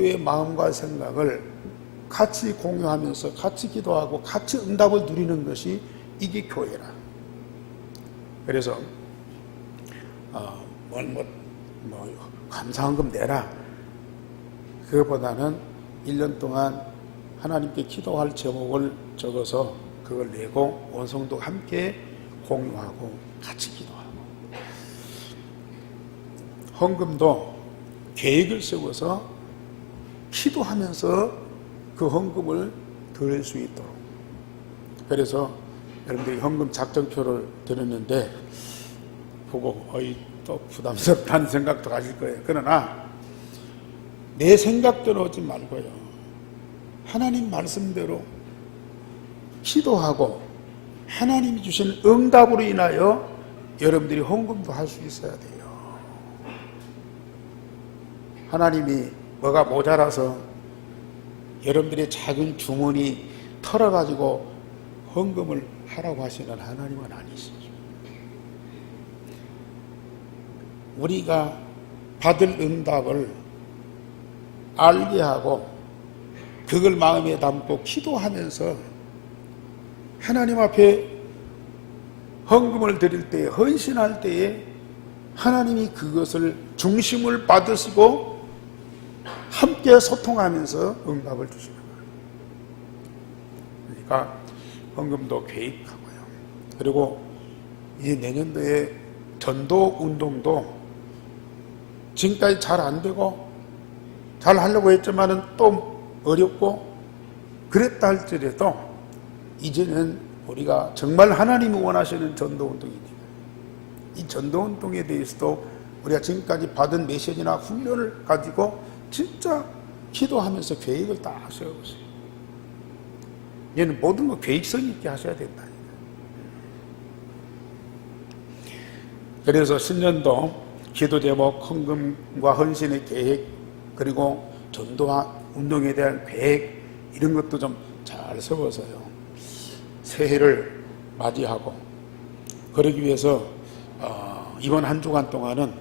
의 마음과 생각을 같이 공유하면서 같이 기도하고 같이 응답을 누리는 것이 이게 교회라. 그래서 감사헌금 내라, 그것보다는 1년 동안 하나님께 기도할 제목을 적어서 그걸 내고 온 성도 함께 공유하고 같이 기도하고, 헌금도 계획을 세워서 기도하면서 그 헌금을 드릴 수 있도록. 그래서 여러분들이 헌금 작전표를 드렸는데 보고 또 부담스럽다는 생각도 가질 거예요. 그러나 내 생각대로 오지 말고요, 하나님 말씀대로 기도하고 하나님이 주신 응답으로 인하여 여러분들이 헌금도 할 수 있어야 돼요. 하나님이 뭐가 모자라서 여러분들의 작은 주머니 털어가지고 헌금을 하라고 하시는 하나님은 아니시죠. 우리가 받을 응답을 알게 하고 그걸 마음에 담고 기도하면서 하나님 앞에 헌금을 드릴 때, 헌신할 때에 하나님이 그것을 중심을 받으시고 함께 소통하면서 응답을 주시는 거예요. 그러니까 헌금도 계획하고요. 그리고 이 내년도에 전도 운동도 지금까지 잘 안 되고 잘 하려고 했지만은 또 어렵고 그랬다 할지라도 이제는 우리가 정말 하나님이 원하시는 전도 운동입니다. 이 전도 운동에 대해서도 우리가 지금까지 받은 메시지나 훈련을 가지고 진짜 기도하면서 계획을 딱 세워보세요. 얘는 모든 거 계획성 있게 하셔야 된다. 그래서 신년도 기도 제목, 헌금과 헌신의 계획, 그리고 전도와 운동에 대한 계획, 이런 것도 좀 잘 세워서요, 새해를 맞이하고, 그러기 위해서 이번 한 주간 동안은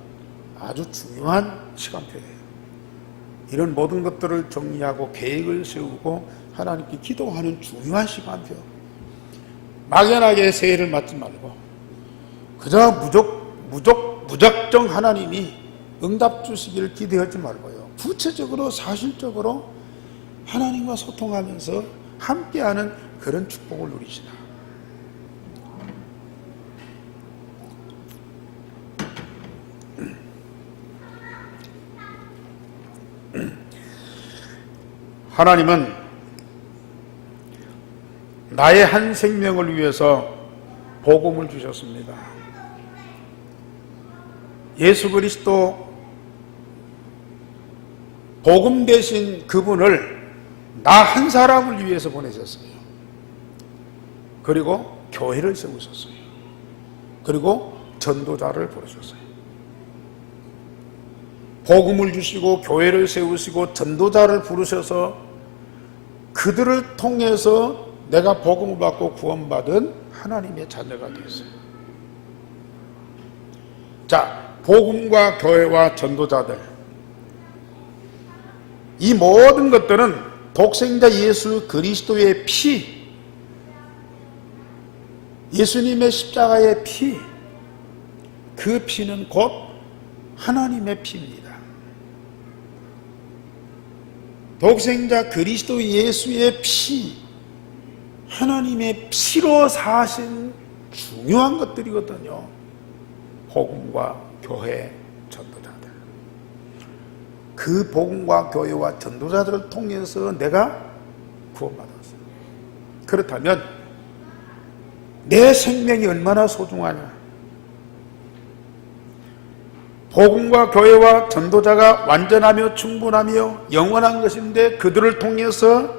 아주 중요한 시간표예요. 이런 모든 것들을 정리하고 계획을 세우고 하나님께 기도하는 중요한 시간표. 막연하게 새해를 맞지 말고 그저 무작정 하나님이 응답 주시기를 기대하지 말고요, 구체적으로 사실적으로 하나님과 소통하면서 함께하는 그런 축복을 누리시라. 하나님은 나의 한 생명을 위해서 복음을 주셨습니다. 예수 그리스도 복음 대신 그분을 나 한 사람을 위해서 보내셨어요. 그리고 교회를 세우셨어요. 그리고 전도자를 부르셨어요. 복음을 주시고 교회를 세우시고 전도자를 부르셔서 그들을 통해서 내가 복음을 받고 구원받은 하나님의 자녀가 되었어요. 자, 복음과 교회와 전도자들, 이 모든 것들은 독생자 예수 그리스도의 피, 예수님의 십자가의 피, 그 피는 곧 하나님의 피입니다. 독생자 그리스도 예수의 피, 하나님의 피로 사신 중요한 것들이거든요. 복음과 교회, 전도자들. 그 복음과 교회와 전도자들을 통해서 내가 구원받았어요. 그렇다면 내 생명이 얼마나 소중하냐. 복음과 교회와 전도자가 완전하며 충분하며 영원한 것인데 그들을 통해서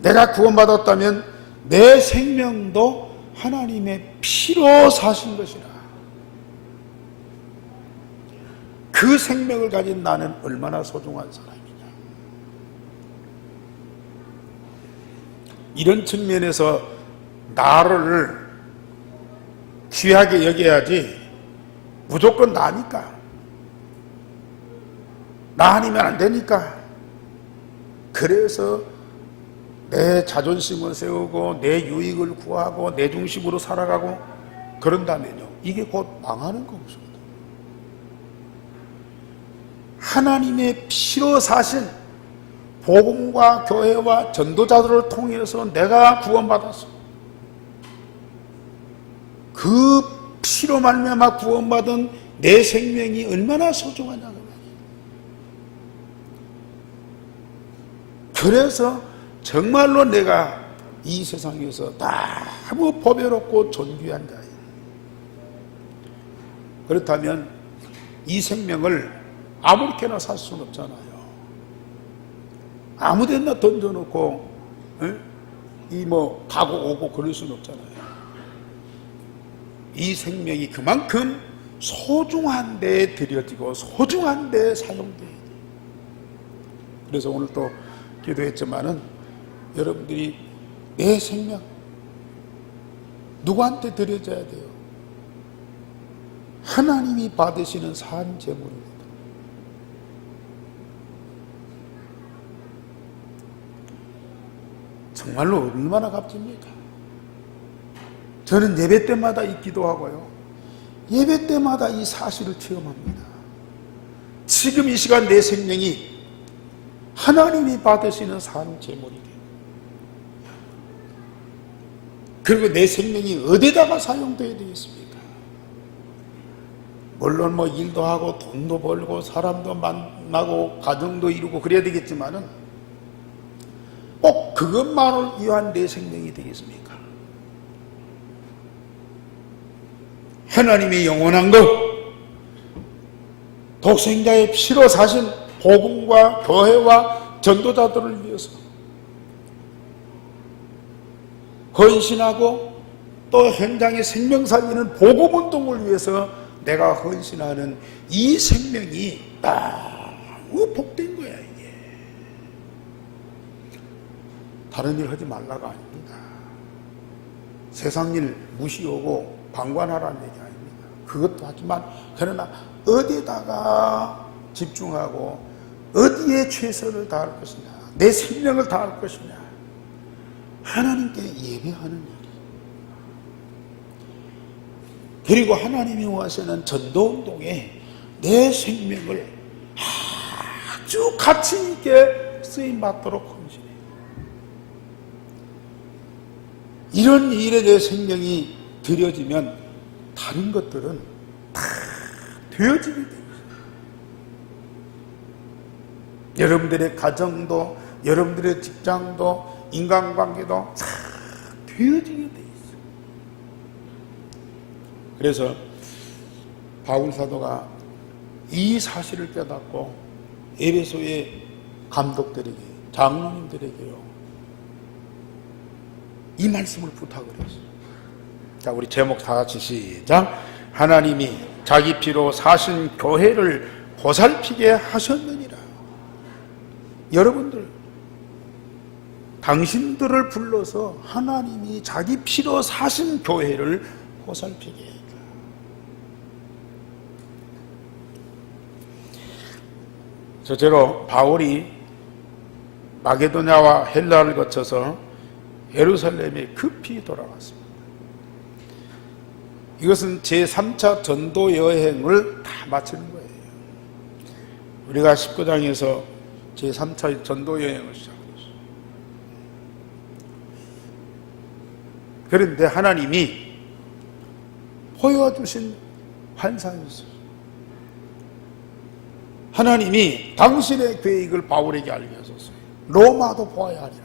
내가 구원받았다면 내 생명도 하나님의 피로 사신 것이라. 그 생명을 가진 나는 얼마나 소중한 사람이냐. 이런 측면에서 나를 귀하게 여겨야지 무조건 나니까, 나 아니면 안 되니까 그래서 내 자존심을 세우고 내 유익을 구하고 내 중심으로 살아가고 그런다면요, 이게 곧 망하는 것입니다. 하나님의 피로 사신 복음과 교회와 전도자들을 통해서 내가 구원받았어. 그 피로 말미암아 구원받은 내 생명이 얼마나 소중하냐 그 말이에요. 그래서 정말로 내가 이 세상에서 너무 보배롭고 존귀한 자예요. 그렇다면 이 생명을 아무렇게나 살 수는 없잖아요. 아무데나 던져놓고 이 뭐 가고 오고 그럴 수는 없잖아요. 이 생명이 그만큼 소중한 데에 들여지고 소중한 데에 사용돼야 돼요. 그래서 오늘 또 기도했지만은 여러분들이 내 생명 누구한테 드려져야 돼요? 하나님이 받으시는 산 제물입니다. 정말로 얼마나 값집니까? 저는 예배 때마다 이 기도하고요, 예배 때마다 이 사실을 체험합니다. 지금 이 시간 내 생명이 하나님이 받으시는 산 제물이 돼요. 그리고 내 생명이 어디다가 사용되어야 되겠습니까? 물론 뭐 일도 하고 돈도 벌고 사람도 만나고 가정도 이루고 그래야 되겠지만은 꼭 그것만을 위한 내 생명이 되겠습니까? 하나님의 영원한 것, 독생자의 피로 사신 복음과 교회와 전도자들을 위해서 헌신하고 또 현장에 생명 살리는 복음운동을 위해서 내가 헌신하는 이 생명이 너무 복된 거야. 이게 다른 일 하지 말라가 아닙니다. 세상 일 무시하고 방관하라는 얘기 아닙니다. 그것도 하지만 그러나 어디에다가 집중하고 어디에 최선을 다할 것이냐, 내 생명을 다할 것이냐, 하나님께 예배하는 일. 그리고 하나님이 원하시는 전도운동에 내 생명을 아주 가치 있게 쓰임받도록 헌신해. 이런 일에 내 생명이 드려지면 다른 것들은 다 되어지게 됩니다. 여러분들의 가정도, 여러분들의 직장도, 인간관계도 다 되어지게 돼 있어요. 그래서 바울 사도가 이 사실을 깨닫고 에베소의 감독들에게, 장로님들에게요, 이 말씀을 부탁을 했어요. 자, 우리 제목 다 같이 시작. 하나님이 자기 피로 사신 교회를 보살피게 하셨느니라. 여러분들, 당신들을 불러서 하나님이 자기 피로 사신 교회를 보살피게 했다. 첫째로 바울이 마게도냐와 헬라를 거쳐서 예루살렘에 급히 돌아왔습니다. 이것은 제3차 전도 여행을 다 마치는 거예요. 우리가 19장에서 제3차 전도 여행을 시작했어요. 그런데 하나님이 보여주신 환상이었어요. 하나님이 당신의 계획을 바울에게 알게 하셨어요. 로마도 보아야 하리라.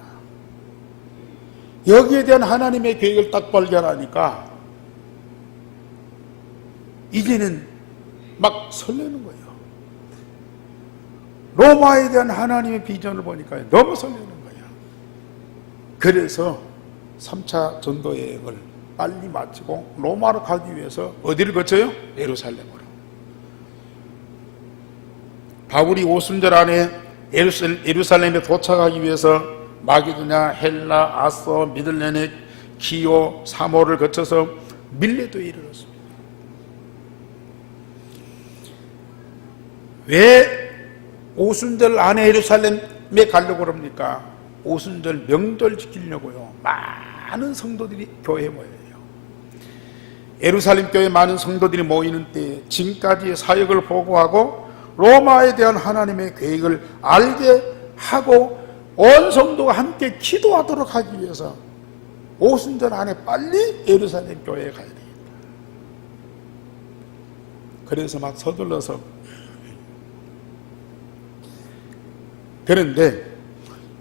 여기에 대한 하나님의 계획을 딱 발견하니까 이제는 막 설레는 거예요. 로마에 대한 하나님의 비전을 보니까 너무 설레는 거예요. 그래서 3차 전도 여행을 빨리 마치고 로마로 가기 위해서 어디를 거쳐요? 예루살렘으로. 바울이 오순절 안에 예루살렘에 도착하기 위해서 마게도냐, 헬라, 아서, 미들레네, 기오, 사모를 거쳐서 밀레도에 이르렀습니다. 왜 오순절 안에 예루살렘 가려고 그럽니까? 오순절 명절 지키려고요. 많은 성도들이 교회에 모여요. 예루살렘 교회에 많은 성도들이 모이는 때에 지금까지의 사역을 보고하고 로마에 대한 하나님의 계획을 알게 하고 온 성도가 함께 기도하도록 하기 위해서 오순절 안에 빨리 예루살렘 교회에 가야 됩니다. 그래서 막 서둘러서. 그런데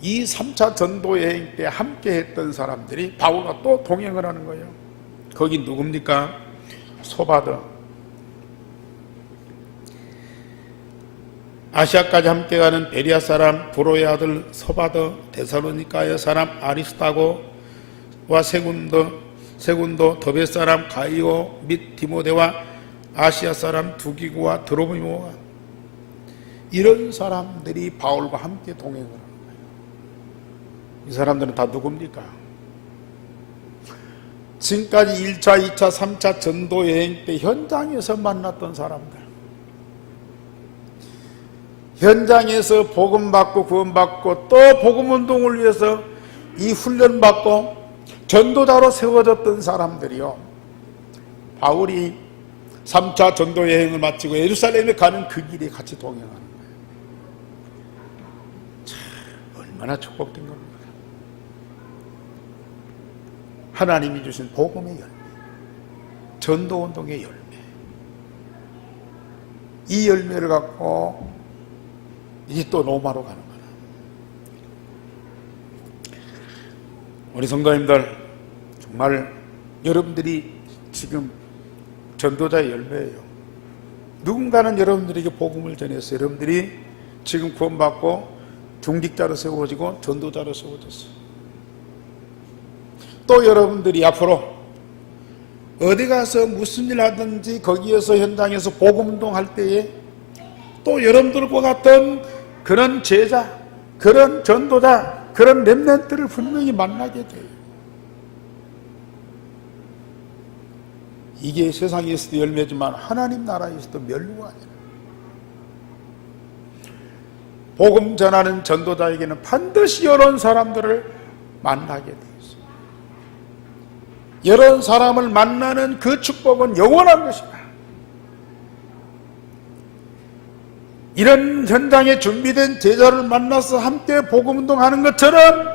이 3차 전도 여행 때 함께 했던 사람들이 바울과 또 동행을 하는 거예요. 거기 누굽니까? 소바더. 아시아까지 함께 가는 베리아 사람 브로의 아들 소바더, 데살로니가의 사람 아리스타고와 세군도, 더베 사람 가이오 및 디모데와 아시아 사람 두기고와 드로비모와, 이런 사람들이 바울과 함께 동행을 하는 거예요. 이 사람들은 다 누굽니까? 지금까지 1차, 2차, 3차 전도 여행 때 현장에서 만났던 사람들, 현장에서 복음받고 구원받고 또 복음운동을 위해서 이 훈련받고 전도자로 세워졌던 사람들이요, 바울이 3차 전도 여행을 마치고 예루살렘에 가는 그 길에 같이 동행하는 거예요. 참 얼마나 축복된 겁니다. 하나님이 주신 복음의 열매, 전도운동의 열매, 이 열매를 갖고 이제 또 로마로 가는 거예요. 우리 성도님들, 정말 여러분들이 지금 전도자의 열매예요. 누군가는 여러분들에게 복음을 전해서 여러분들이 지금 구원받고 중직자로 세워지고 전도자로 세워졌어요. 또 여러분들이 앞으로 어디 가서 무슨 일 하든지 거기에서 현장에서 복음운동할 때에 또 여러분들과 같은 그런 제자, 그런 전도자, 그런 렘넌트를 분명히 만나게 돼요. 이게 세상에서도 열매지만 하나님 나라에서도 멸류가 아니라, 복음 전하는 전도자에게는 반드시 이런 사람들을 만나게 돼 있어요. 이런 사람을 만나는 그 축복은 영원한 것이다. 이런 현장에 준비된 제자를 만나서 함께 복음운동하는 것처럼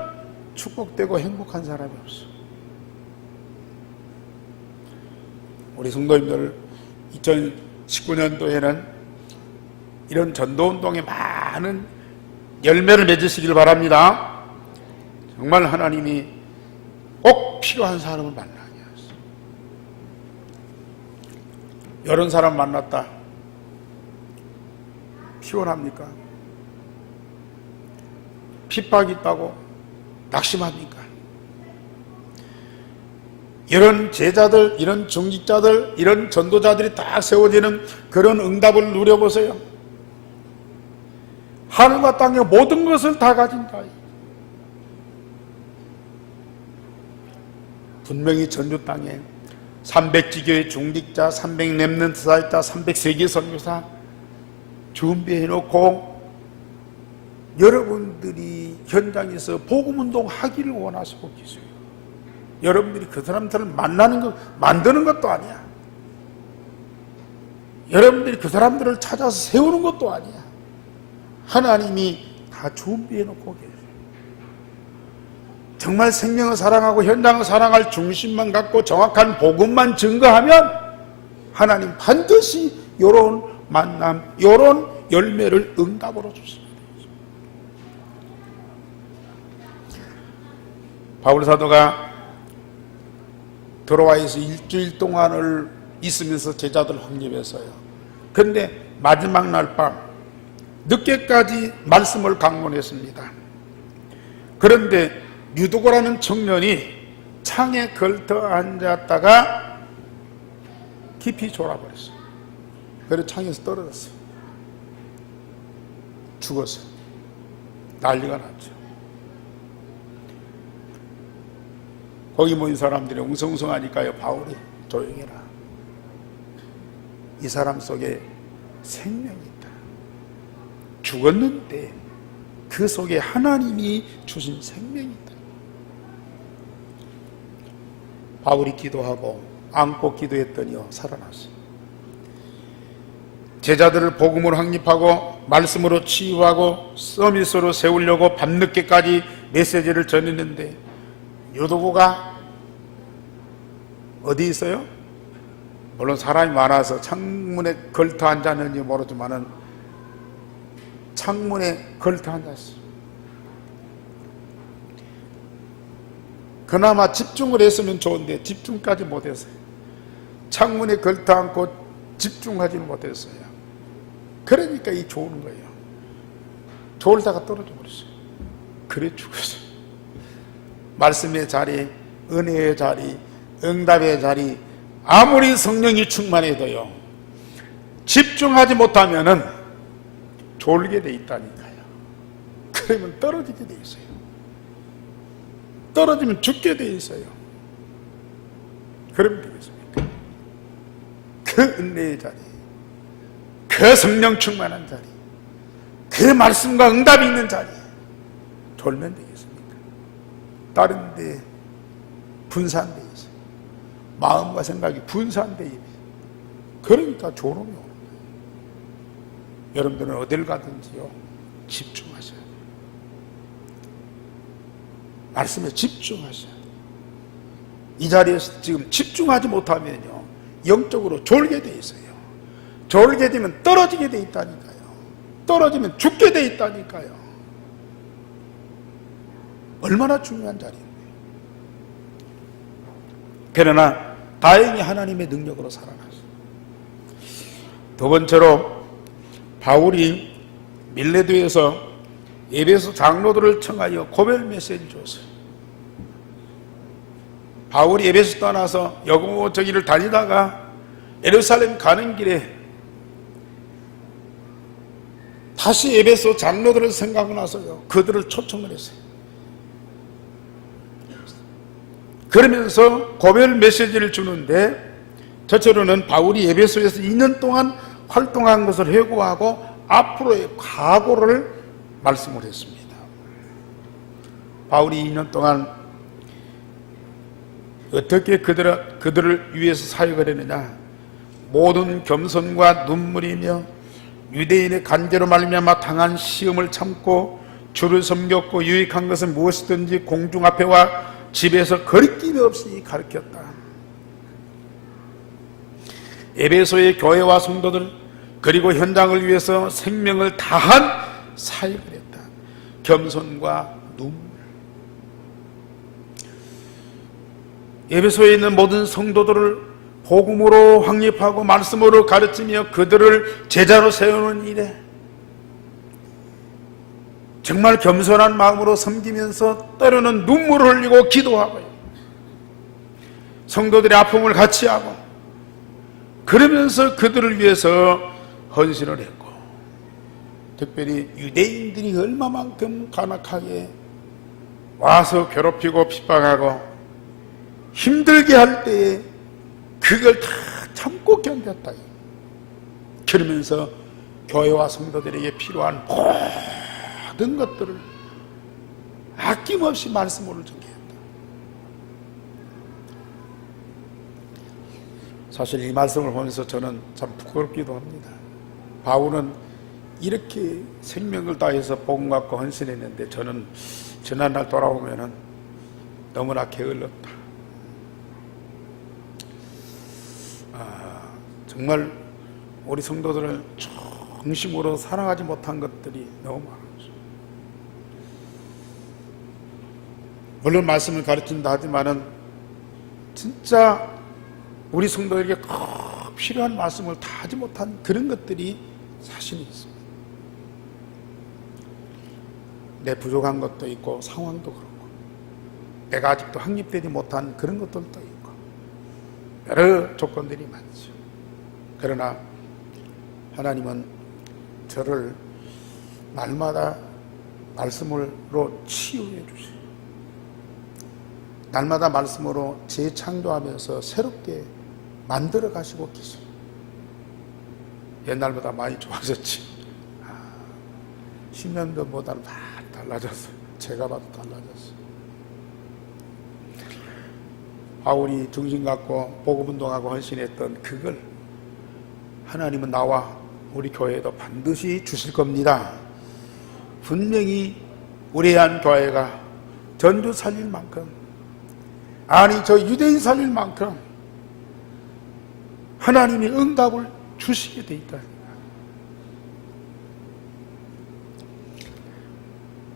축복되고 행복한 사람이 없어. 우리 성도님들, 2019년도에는 이런 전도운동에 많은 열매를 맺으시길 바랍니다. 정말 하나님이 꼭 필요한 사람을 만나게 하셨어요. 이런 사람 만났다, 피곤합니까? 핍박이 있다고 낙심합니까? 이런 제자들, 이런 중직자들, 이런 전도자들이 딱 세워지는 그런 응답을 누려보세요. 하늘과 땅의 모든 것을 다 가진 자이, 분명히 전주 땅에 300지교의 중직자, 300 렘넌트 사역자, 303개 선교사 준비해놓고 여러분들이 현장에서 복음운동 하기를 원하시고 계세요. 여러분들이 그 사람들을 만드는 것도 아니야. 여러분들이 그 사람들을 찾아서 세우는 것도 아니야. 하나님이 다 준비해놓고 계세요. 정말 생명을 사랑하고 현장을 사랑할 중심만 갖고 정확한 복음만 증거하면 하나님 반드시 이런 만남, 이런 열매를 응답으로 주십니다. 바울 사도가 드로아에서 일주일 동안을 있으면서 제자들 확립했어요. 그런데 마지막 날 밤 늦게까지 말씀을 강론했습니다. 그런데 유두고라는 청년이 창에 걸터 앉았다가 깊이 졸아버렸어요. 그래서 창에서 떨어졌어요. 죽었어요. 난리가 났죠. 거기 모인 사람들이 웅성웅성하니까요, 바울이 조용해라. 이 사람 속에 생명이 있다. 죽었는데 그 속에 하나님이 주신 생명이 있다. 바울이 기도하고 안고 기도했더니요 살아났어요. 제자들을 복음으로 확립하고 말씀으로 치유하고 서밋으로 세우려고 밤늦게까지 메시지를 전했는데 유도구가 어디 있어요? 물론 사람이 많아서 창문에 걸터 앉았는지 모르지만은 창문에 걸터 앉았어요. 그나마 집중을 했으면 좋은데 집중까지 못했어요. 창문에 걸터 앉고 집중하지는 못했어요. 그러니까 이 좋은 거예요. 졸다가 떨어져 버렸어요. 그래 죽었어요. 말씀의 자리, 은혜의 자리, 응답의 자리, 아무리 성령이 충만해도요 집중하지 못하면은 졸게 돼 있다니까요. 그러면 떨어지게 돼 있어요. 떨어지면 죽게 돼 있어요. 그러면 되겠습니까? 그 은혜의 자리, 그 성령 충만한 자리, 그 말씀과 응답이 있는 자리 졸면 되겠습니까? 다른 데 분산돼 있어요. 마음과 생각이 분산돼 있어요. 그러니까 졸음이 오는 거예요. 여러분들은 어딜 가든지요 집중하셔야 돼요. 말씀에 집중하셔야 돼요. 이 자리에서 지금 집중하지 못하면요 영적으로 졸게 돼 있어요. 졸게 되면 떨어지게 돼 있다니까요. 떨어지면 죽게 돼 있다니까요. 얼마나 중요한 자리인데요. 그러나 다행히 하나님의 능력으로 살아났어요. 두 번째로 바울이 밀레도에서 에베소 장로들을 청하여 고별 메시지를 줬어요. 바울이 에베소 떠나서 여고저기를 다니다가 예루살렘 가는 길에 다시 에베소 장로들을 생각하고 나서요 그들을 초청을 했어요. 그러면서 고별 메시지를 주는데 저처로는 바울이 에베소에서 2년 동안 활동한 것을 회고하고 앞으로의 각오를 말씀을 했습니다. 바울이 2년 동안 어떻게 그들을 위해서 사역을 했느냐. 모든 겸손과 눈물이며 유대인의 간제로 말미암아 당한 시험을 참고 주를 섬겼고 유익한 것은 무엇이든지 공중 앞에와 집에서 거리낌이 없이 가르쳤다. 에베소의 교회와 성도들 그리고 현장을 위해서 생명을 다한 사역을 했다. 겸손과 눈물. 에베소에 있는 모든 성도들을 복음으로 확립하고 말씀으로 가르치며 그들을 제자로 세우는 일에 정말 겸손한 마음으로 섬기면서 때로는 눈물을 흘리고 기도하고요. 성도들의 아픔을 같이 하고 그러면서 그들을 위해서 헌신을 했고 특별히 유대인들이 얼마만큼 간악하게 와서 괴롭히고 핍박하고 힘들게 할 때에 그걸 다 참고 견뎠다. 그러면서 교회와 성도들에게 필요한 모든 것들을 아낌없이 말씀으로 전개했다. 사실 이 말씀을 보면서 저는 참 부끄럽기도 합니다. 바울은 이렇게 생명을 다해서 복음 갖고 헌신했는데 저는 지난날 돌아보면은 너무나 게을렀다. 정말 우리 성도들을 중심으로 사랑하지 못한 것들이 너무 많아요. 물론 말씀을 가르친다 하지만은 진짜 우리 성도에게 꼭 필요한 말씀을 다 하지 못한 그런 것들이 사실이 있습니다. 내 부족한 것도 있고 상황도 그렇고 내가 아직도 확립되지 못한 그런 것들도 있고 여러 조건들이 많죠. 그러나 하나님은 저를 날마다 말씀으로 치유해 주세요. 날마다 말씀으로 재창조하면서 새롭게 만들어 가시고 계세요. 옛날보다 많이 좋아졌지. 10년도보다는 많이 달라졌어요. 제가 봐도 달라졌어요. 바울이 중심 갖고 복음운동하고 헌신했던 그걸 하나님은 나와 우리 교회에도 반드시 주실 겁니다. 분명히 우리 한 교회가 전주 살릴 만큼, 아니 저 유대인 살릴 만큼 하나님이 응답을 주시게 돼 있다.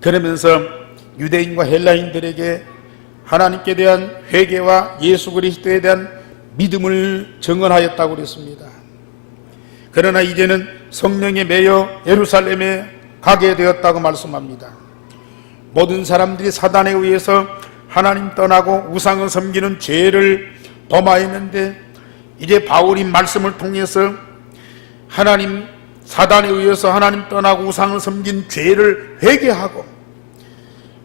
그러면서 유대인과 헬라인들에게 하나님께 대한 회개와 예수 그리스도에 대한 믿음을 증언하였다고 그랬습니다. 그러나 이제는 성령에 매여 예루살렘에 가게 되었다고 말씀합니다. 모든 사람들이 사단에 의해서 하나님 떠나고 우상을 섬기는 죄를 범하였는데, 이제 바울이 말씀을 통해서 하나님, 사단에 의해서 하나님 떠나고 우상을 섬긴 죄를 회개하고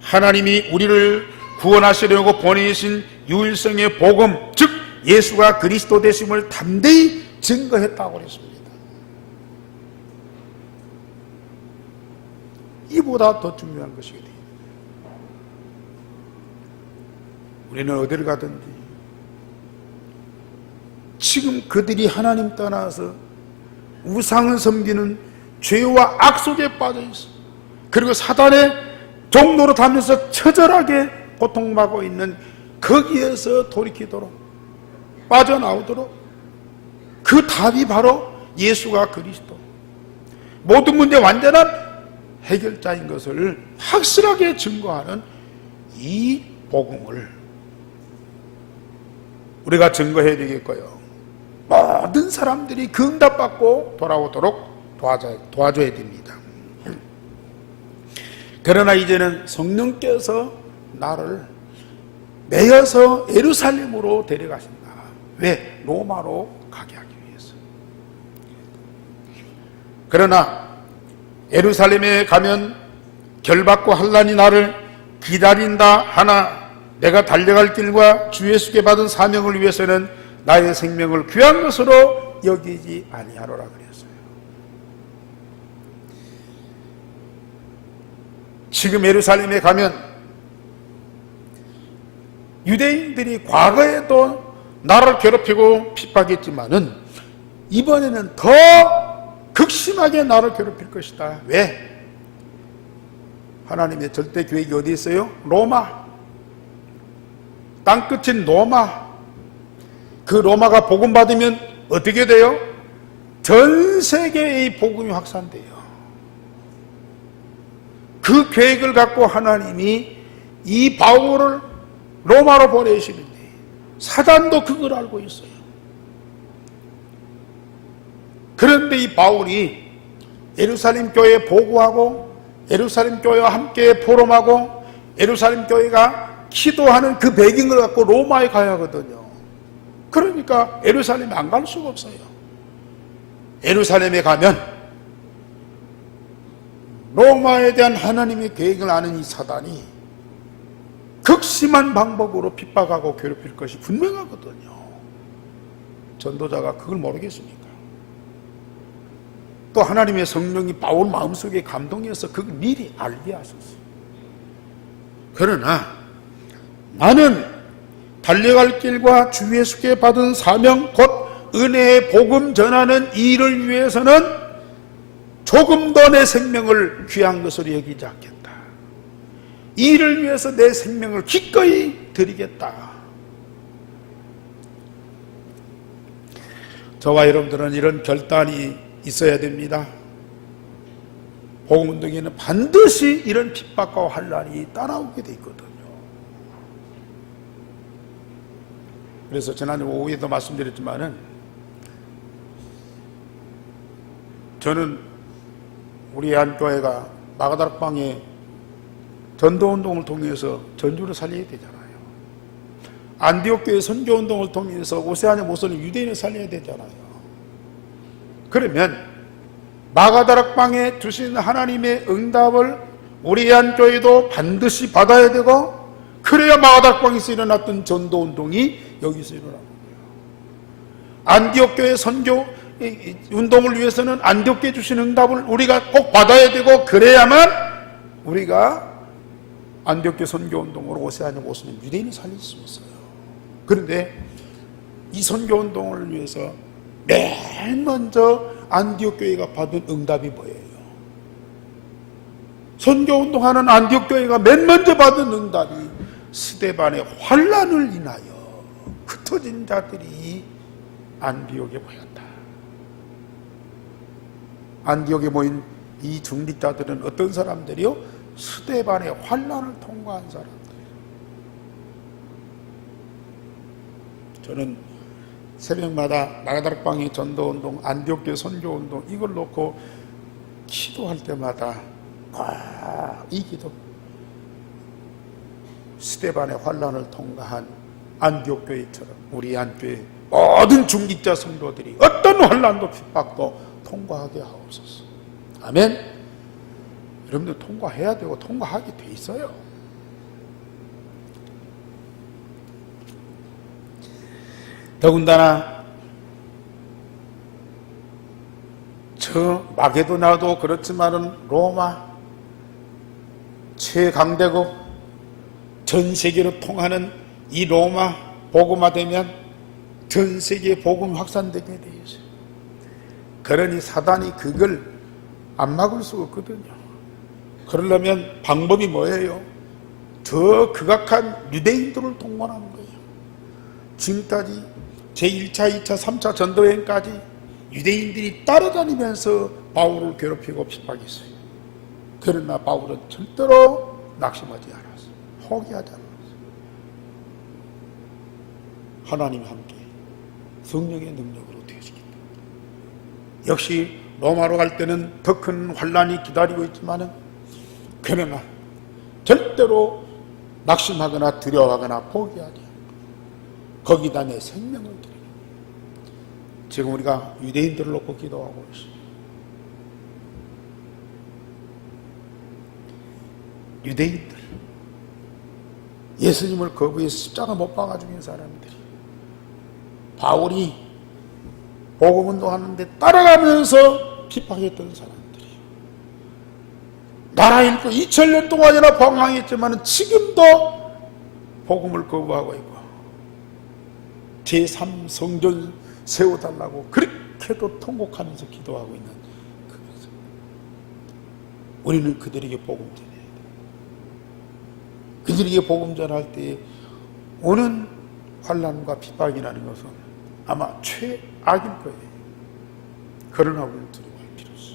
하나님이 우리를 구원하시려고 보내신 유일성의 복음, 즉 예수가 그리스도 되심을 담대히 증거했다고 그랬습니다. 이보다 더 중요한 것이 돼요. 우리는 어디를 가든지 지금 그들이 하나님 떠나서 우상을 섬기는 죄와 악 속에 빠져 있어. 그리고 사단의 종로로 다면서 처절하게 고통받고 있는 거기에서 돌이키도록, 빠져나오도록, 그 답이 바로 예수가 그리스도, 모든 문제 완전한 해결자인 것을 확실하게 증거하는 이 복음을 우리가 증거해야 되겠고요. 모든 사람들이 그 응답받고 돌아오도록 도와줘야 됩니다. 그러나 이제는 성령께서 나를 매여서 예루살렘으로 데려가신다. 왜? 로마로 가게 하기 위해서. 그러나 예루살렘에 가면 결박과 환난이 나를 기다린다 하나 내가 달려갈 길과 주 예수께 받은 사명을 위해서는 나의 생명을 귀한 것으로 여기지 아니하노라 그랬어요. 지금 예루살렘에 가면 유대인들이 과거에도 나를 괴롭히고 핍박했지만은 이번에는 더 극심하게 나를 괴롭힐 것이다. 왜? 하나님의 절대 계획이 어디 있어요? 로마. 땅끝인 로마. 그 로마가 복음 받으면 어떻게 돼요? 전 세계에 이 복음이 확산돼요. 그 계획을 갖고 하나님이 이 바울을 로마로 보내시는데 사단도 그걸 알고 있어요. 그런데 이 바울이 예루살렘 교회에 보고하고 예루살렘 교회와 함께 포럼하고 예루살렘 교회가 기도하는 그 배경을 갖고 로마에 가야 하거든요. 그러니까 예루살렘에 안 갈 수가 없어요. 예루살렘에 가면 로마에 대한 하나님의 계획을 아는 이 사단이 극심한 방법으로 핍박하고 괴롭힐 것이 분명하거든요. 전도자가 그걸 모르겠습니까? 또 하나님의 성령이 바울 마음속에 감동해서 그걸 미리 알게 하셨어요. 그러나 나는 달려갈 길과 주 예수께 받은 사명 곧 은혜의 복음 전하는 이 일을 위해서는 조금도 내 생명을 귀한 것으로 여기지 않겠다. 이 일을 위해서 내 생명을 기꺼이 드리겠다. 저와 여러분들은 이런 결단이 있어야 됩니다. 복음운동에는 반드시 이런 핍박과 환난이 따라오게 돼 있거든요. 그래서 지난주 오후에도 말씀드렸지만은 저는 우리 한교회가 마가다락방에 전도운동을 통해서 전주를 살려야 되잖아요. 안디옥교회 선교운동을 통해서 오세아니아 모슬림 유대인을 살려야 되잖아요. 그러면 마가다락방에 주신 하나님의 응답을 우리 한교회도 반드시 받아야 되고, 그래야 마가다락방에서 일어났던 전도운동이 여기서 일어나는 거예요. 안디옥교회 선교 운동을 위해서는 안디옥교회 주신 응답을 우리가 꼭 받아야 되고, 그래야만 우리가 안디옥교회 선교운동으로 오세아니아 오시는 유대인을 살릴 수 있어요. 그런데 이 선교운동을 위해서 맨 먼저 안디옥교회가 받은 응답이 뭐예요? 선교운동하는 안디옥교회가 맨 먼저 받은 응답이 스데반의 환난을 인하여 흩어진 자들이 안디옥에 모였다. 안디옥에 모인 이 중직자들은 어떤 사람들이요? 스데반의 환난을 통과한 사람들. 저는 새벽마다 나가다락방의 전도운동, 안디옥교회 선교운동 이걸 놓고 기도할 때마다 이 기도, 스데반의 환난을 통과한 안디옥교회처럼 우리 안교회 모든 중직자 성도들이 어떤 환난도 핍박도 통과하게 하옵소서. 아멘. 여러분들 통과해야 되고 통과하게 돼 있어요. 더군다나 저 마게도나도 그렇지만은 로마 최강대국 전 세계로 통하는 이 로마 복음화되면 전 세계에 복음 확산되게 되어 있어요. 그러니 사단이 그걸 안 막을 수 없거든요. 그러려면 방법이 뭐예요? 더 극악한 유대인들을 동원하는 거예요. 지금까지 제1차, 2차, 3차 전도여행까지 유대인들이 따라다니면서 바울을 괴롭히고 핍박했어요. 그러나 바울은 절대로 낙심하지 않았어요. 포기하지 않았어요. 하나님과 함께 성령의 능력으로 되어지기 때문에. 역시 로마로 갈 때는 더 큰 환난이 기다리고 있지만은 그러나 절대로 낙심하거나 두려워하거나 포기하지 않고 거기다 내 생명을 드리고 지금 우리가 유대인들을 놓고 기도하고 있습니다. 유대인들, 예수님을 거부해서 십자가 못 박아 죽인 사람들이 바울이 복음운동하는데 따라가면서 핍박했던 사람들이 나라 잃고 2000년 동안이나 방황했지만 지금도 복음을 거부하고 있고 제3성전 세워달라고 그렇게도 통곡하면서 기도하고 있는 그것을 우리는 그들에게 복음 전해야 돼. 그들에게 복음 전할 때 오는 환난과 핍박이라는 것은 아마 최악일 거예요. 그러나 우리는 두려워할 필요 없어.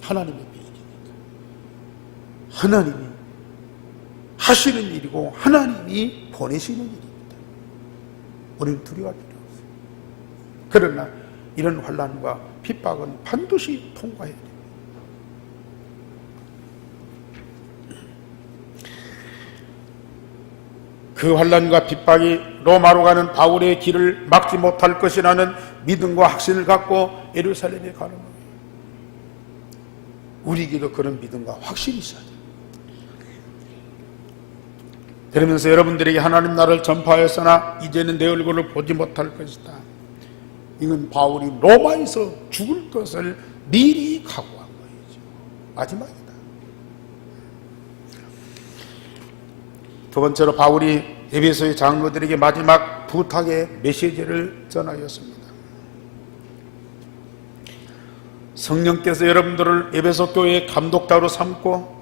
하나님의 비밀이니까. 하나님이 하시는 일이고 하나님이 보내시는 일입니다. 우리는 두려워할 필요 없어요. 그러나 이런 환난과 핍박은 반드시 통과해야 됩니다. 그 환난과 핍박이 로마로 가는 바울의 길을 막지 못할 것이라는 믿음과 확신을 갖고 예루살렘에 가는 거예요. 우리에게도 그런 믿음과 확신이 있어야 돼요. 그러면서 여러분들에게 하나님 나라를 전파하였으나 이제는 내 얼굴을 보지 못할 것이다. 이건 바울이 로마에서 죽을 것을 미리 각오한 거예요. 마지막이다. 두 번째로 바울이 에베소의 장로들에게 마지막 부탁의 메시지를 전하였습니다. 성령께서 여러분들을 에베소 교회의 감독자로 삼고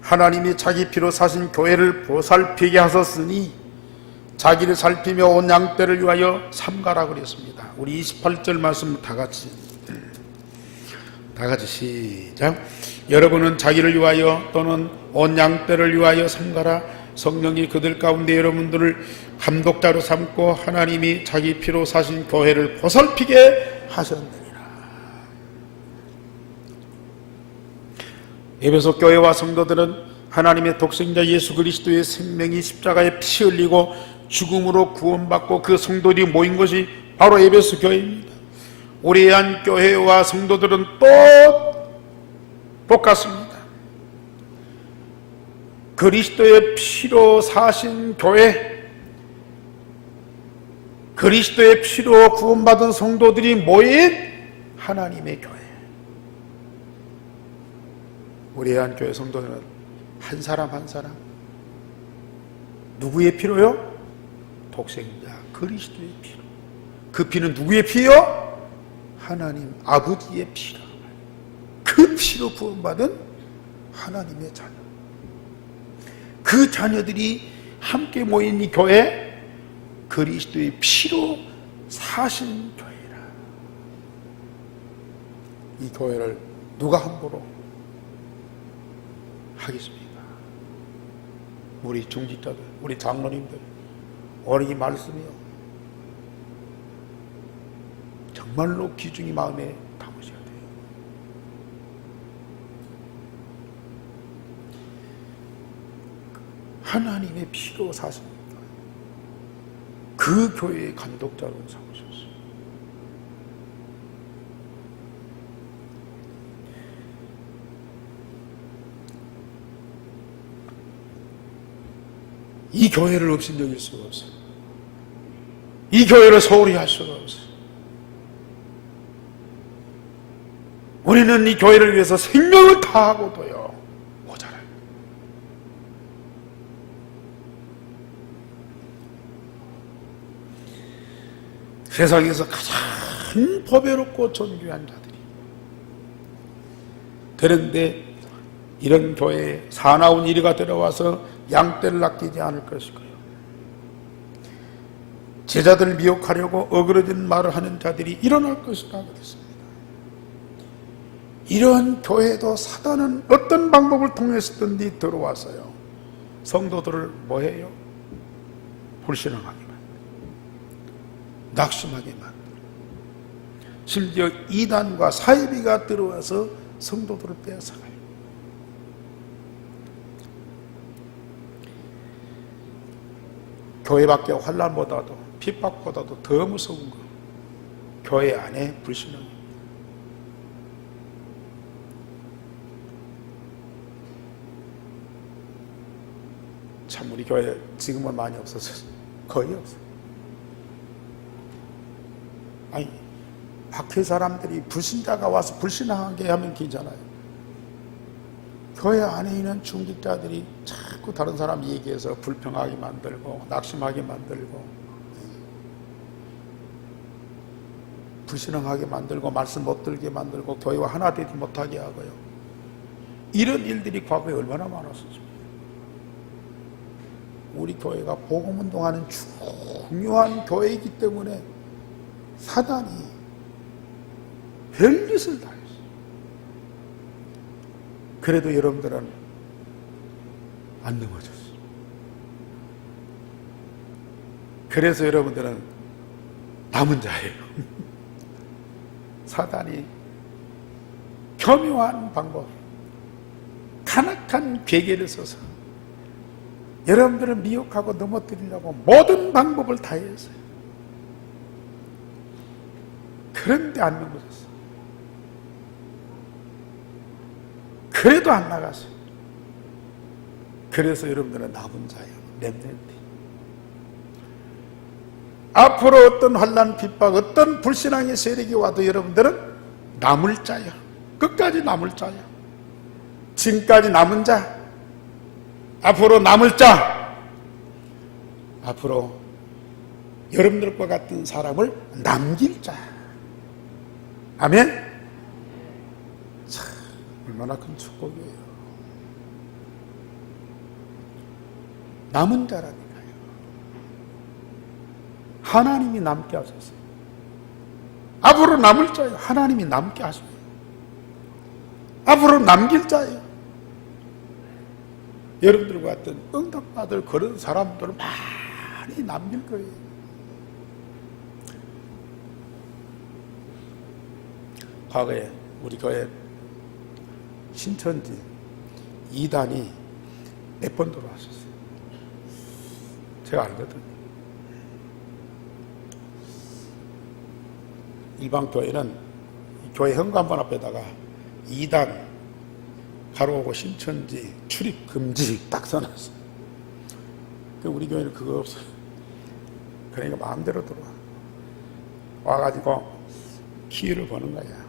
하나님이 자기 피로 사신 교회를 보살피게 하셨으니 자기를 살피며 온 양떼를 위하여 삼가라 그랬습니다. 우리 28절 말씀 다 같이 시작. 여러분은 자기를 위하여 또는 온 양떼를 위하여 삼가라. 성령이 그들 가운데 여러분들을 감독자로 삼고 하나님이 자기 피로 사신 교회를 보살피게 하셨느니라. 에베소 교회와 성도들은 하나님의 독생자 예수 그리스도의 생명이 십자가에 피 흘리고 죽음으로 구원받고 그 성도들이 모인 것이 바로 에베소 교회입니다. 우리 한 교회와 성도들은 또 똑같습니다. 그리스도의 피로 사신 교회, 그리스도의 피로 구원받은 성도들이 모인 하나님의 교회. 우리 한 교회 성도들은 한 사람 한 사람. 누구의 피로요? 독생자 그리스도의 피로. 그 피는 누구의 피요? 하나님 아버지의 피로. 그 피로 구원받은 하나님의 자녀. 그 자녀들이 함께 모인 이 교회, 그리스도의 피로 사신 교회라. 이 교회를 누가 함부로 하겠습니까? 우리 중직자들, 우리 장로님들, 오늘 이 말씀이요, 정말로 귀중히 마음에 담으셔야 돼요. 하나님의 피로 사십니다. 그 교회의 감독자로 삼으셨어요. 이 교회를 업신여길 수가 없어요. 이 교회를 소홀히 할 수가 없어요. 우리는 이 교회를 위해서 생명을 다하고도요 모자라요. 세상에서 가장 보배롭고 존귀한 자들이, 그런데 이런 교회에 사나운 이리가 들어와서 양떼를 낚이지 않을 것일 거예요. 제자들을 미혹하려고 어그러진 말을 하는 자들이 일어날 것이라 그랬습니다. 이런 교회도 사단은 어떤 방법을 통해서든지 들어와서요, 성도들을 뭐해요? 불신앙하게 만들고, 낙심하게 만들고, 심지어 이단과 사이비가 들어와서 성도들을 빼앗아가요. 교회 밖의 환난보다도, 핍박보다도 더 무서운 거, 교회 안에 불신앙입니다. 참 우리 교회 지금은 많이 없어서 거의 없어요. 아니, 밖에 사람들이 불신자가 와서 불신하게 하면 괜찮아요. 교회 안에 있는 중직자들이 자꾸 다른 사람 얘기해서 불평하게 만들고 낙심하게 만들고 불신앙하게 만들고 말씀 못 들게 만들고 교회와 하나 되지 못하게 하고요. 이런 일들이 과거에 얼마나 많았습니까? 우리 교회가 복음운동하는 중요한 교회이기 때문에 사단이 별짓을 다 했어요. 그래도 여러분들은 안 넘어졌어요. 그래서 여러분들은 남은 자예요. 사단이 교묘한 방법, 간악한 괴계를 써서 여러분들을 미혹하고 넘어뜨리려고 모든 방법을 다했어요. 그런데 안 넘어졌어요. 그래도 안 나갔어요. 그래서 여러분들은 남은 자예요. 렘넌트. 앞으로 어떤 환난, 핍박, 어떤 불신앙의 세력이 와도 여러분들은 남을 자예요. 끝까지 남을 자예요. 지금까지 남은 자, 앞으로 남을 자, 앞으로 여러분들과 같은 사람을 남길 자. 아멘? 참, 얼마나 큰 축복이에요. 남은 자라니까요. 하나님이 남게 하셨어요. 앞으로 남을 자예요. 하나님이 남게 하셔요. 앞으로 남길 자예요. 여러분들과 같은 응답받을 그런 사람들을 많이 남길 거예요. 과거에 우리 교회 신천지 2단이 몇 번 들어왔었어요. 제가 알거든요. 일반 교회는 교회 현관문 앞에다가 2단 가로오고 신천지 출입 금지 딱 써놨어요. 우리 교회는 그거 없어요. 그러니까 마음대로 들어와. 와가지고 기회를 보는 거야.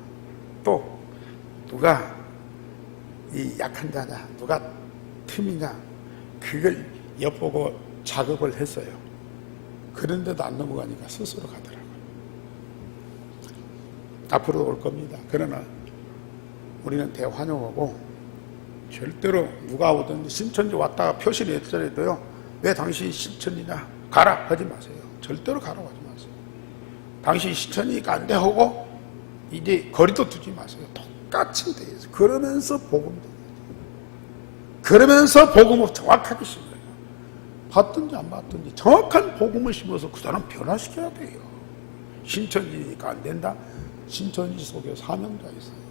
또 누가 이 약한 자냐, 누가 틈이냐, 그걸 엿보고 작업을 했어요. 그런데도 안 넘어가니까 스스로 가더라고요. 앞으로도 올 겁니다. 그러나 우리는 대환영하고 절대로 누가 오든 신천지 왔다가 표시를 했더라도요, 왜 당신이 신천이냐, 가라 하지 마세요. 절대로 가라고 하지 마세요. 당신이 신천이니까 안 돼 하고 이제 거리도 두지 마세요. 똑같이 돼 있어요. 그러면서 복음을 정확하게 심어요. 받든지 안 받든지 정확한 복음을 심어서 그 사람 변화시켜야 돼요. 신천지니까 안 된다? 신천지 속에 사명자 있어요.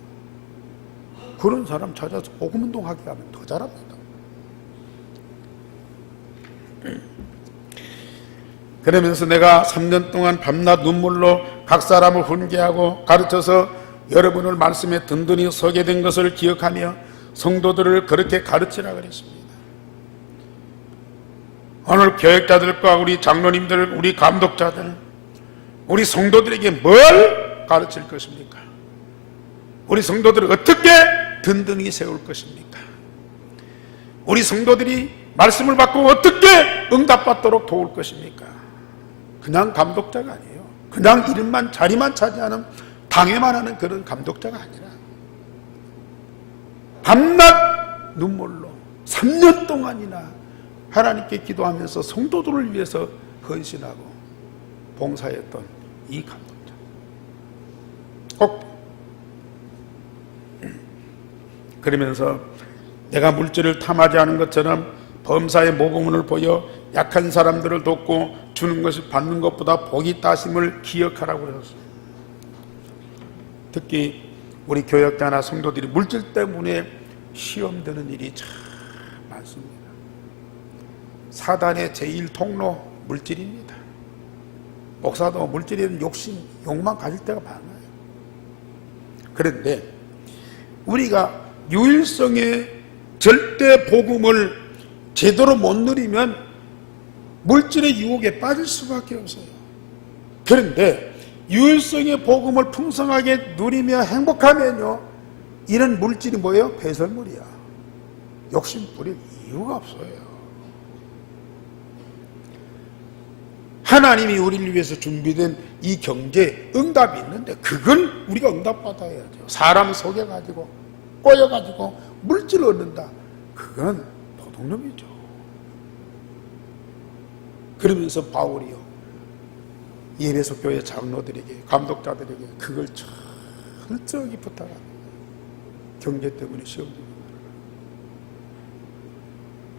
그런 사람 찾아서 복음운동하게 하면 더 잘합니다. 그러면서 내가 3년 동안 밤낮 눈물로 각 사람을 훈계하고 가르쳐서 여러분을 말씀에 든든히 서게 된 것을 기억하며 성도들을 그렇게 가르치라 그랬습니다. 오늘 교역자들과 우리 장로님들, 우리 감독자들, 우리 성도들에게 뭘 가르칠 것입니까? 우리 성도들을 어떻게 든든히 세울 것입니까? 우리 성도들이 말씀을 받고 어떻게 응답받도록 도울 것입니까? 그냥 감독자가 아니에요. 그냥 이름만, 자리만 차지하는, 당회만 하는 그런 감독자가 아니라 밤낮 눈물로 3년 동안이나 하나님께 기도하면서 성도들을 위해서 헌신하고 봉사했던 이 감독자. 꼭 그러면서 내가 물질을 탐하지 않은 것처럼 범사의 모범을 보여 약한 사람들을 돕고 주는 것을 받는 것보다 복이 있다 하심을 기억하라고 그러셨어요. 특히 우리 교역자나 성도들이 물질 때문에 시험되는 일이 참 많습니다. 사단의 제1통로 물질입니다. 목사도 물질에 대한 욕망 가질 때가 많아요. 그런데 우리가 유일성의 절대 복음을 제대로 못 누리면 물질의 유혹에 빠질 수밖에 없어요. 그런데 유일성의 복음을 풍성하게 누리며 행복하면요, 이런 물질이 뭐예요? 배설물이야. 욕심 부릴 이유가 없어요. 하나님이 우리를 위해서 준비된 이 경제 응답이 있는데 그건 우리가 응답받아야죠. 사람 속여가지고 꼬여가지고 물질을 얻는다, 그건 도둑놈이죠. 그러면서 바울이요, 예배소 교회 장로들에게, 감독자들에게 그걸 철저히 부탁합니다. 경제 때문에 시험 중입니다.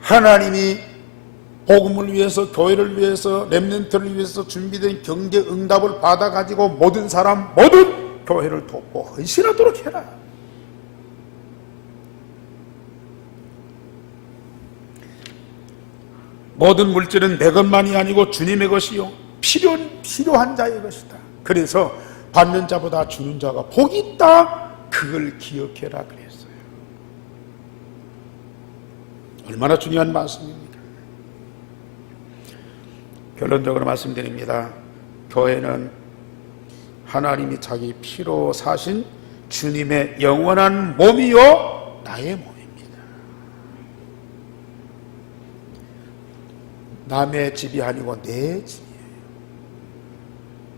하나님이 복음을 위해서, 교회를 위해서, 렘넌트를 위해서 준비된 경제 응답을 받아가지고 모든 사람, 모든 교회를 돕고 헌신하도록 해라. 모든 물질은 내 것만이 아니고 주님의 것이요 필요한 자의 것이다. 그래서 받는 자보다 주는 자가 복이 있다, 그걸 기억해라 그랬어요. 얼마나 중요한 말씀입니까? 결론적으로 말씀드립니다. 교회는 하나님이 자기 피로 사신 주님의 영원한 몸이요 나의 몸입니다. 남의 집이 아니고 내 집이에요.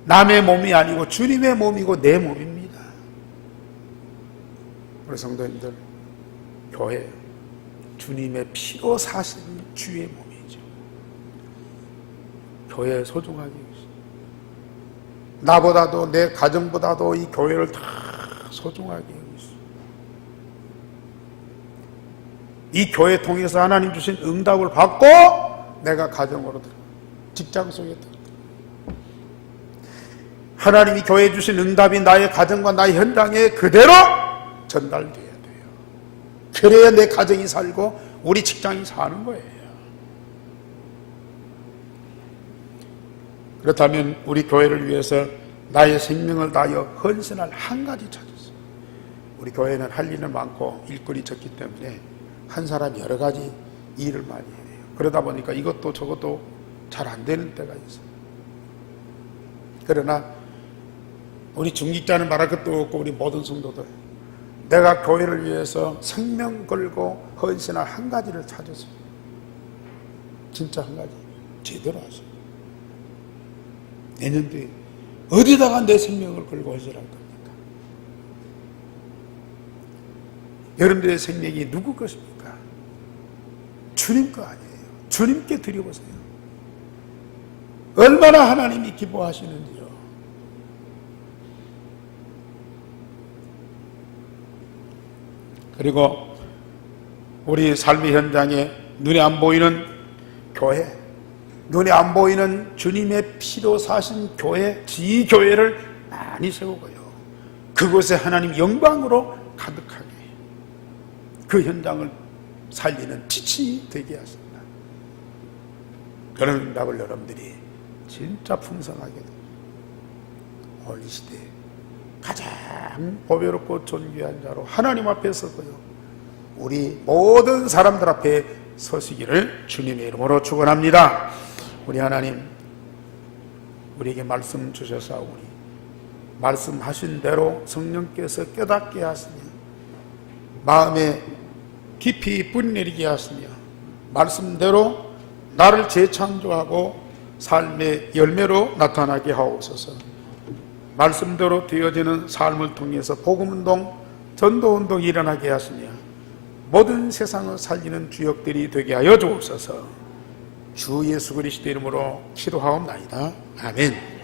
남의 몸이 아니고 주님의 몸이고 내 몸입니다. 우리 성도님들, 교회 주님의 피로 사신 주의 몸이죠. 교회 소중하게 여기십시오. 나보다도, 내 가정보다도 이 교회를 다 소중하게 여기십시오. 이 교회 통해서 하나님 주신 응답을 받고 내가 가정으로 들어가, 직장 속에 들어가, 하나님이 교회에 주신 응답이 나의 가정과 나의 현장에 그대로 전달돼야 돼요. 그래야 내 가정이 살고 우리 직장이 사는 거예요. 그렇다면 우리 교회를 위해서 나의 생명을 다하여 헌신할 한 가지 찾았어요. 우리 교회는 할 일은 많고 일거리 적기 때문에 한 사람이 여러 가지 일을 많이 해요. 그러다 보니까 이것도 저것도 잘 안 되는 때가 있어요. 그러나 우리 중직자는 말할 것도 없고 우리 모든 성도들, 내가 교회를 위해서 생명 걸고 헌신할 한 가지를 찾았어요. 진짜 한 가지 제대로 하세요. 내년도에 어디다가 내 생명을 걸고 헌신할 겁니까? 여러분들의 생명이 누구 것입니까? 주님 거 아니에요. 주님께 드려보세요. 얼마나 하나님이 기뻐하시는지요. 그리고 우리 삶의 현장에 눈에 안 보이는 교회, 눈에 안 보이는 주님의 피로 사신 교회, 지교회를 많이 세우고요. 그곳에 하나님 영광으로 가득하게 그 현장을 살리는 빛이 되게 하십니다. 그런 응답을 여러분들이 진짜 풍성하게 됩니다. 오늘 이 시대에 가장 보배롭고 존귀한 자로 하나님 앞에 서고요, 우리 모든 사람들 앞에 서시기를 주님의 이름으로 축원합니다. 우리 하나님, 우리에게 말씀 주셔사오니 말씀하신 대로 성령께서 깨닫게 하시며 마음에 깊이 뿌리내리게 하시며 말씀대로 나를 재창조하고 삶의 열매로 나타나게 하옵소서. 말씀대로 되어지는 삶을 통해서 복음운동, 전도운동이 일어나게 하시며 모든 세상을 살리는 주역들이 되게 하여 주옵소서. 주 예수 그리스도 이름으로 기도하옵나이다. 아멘.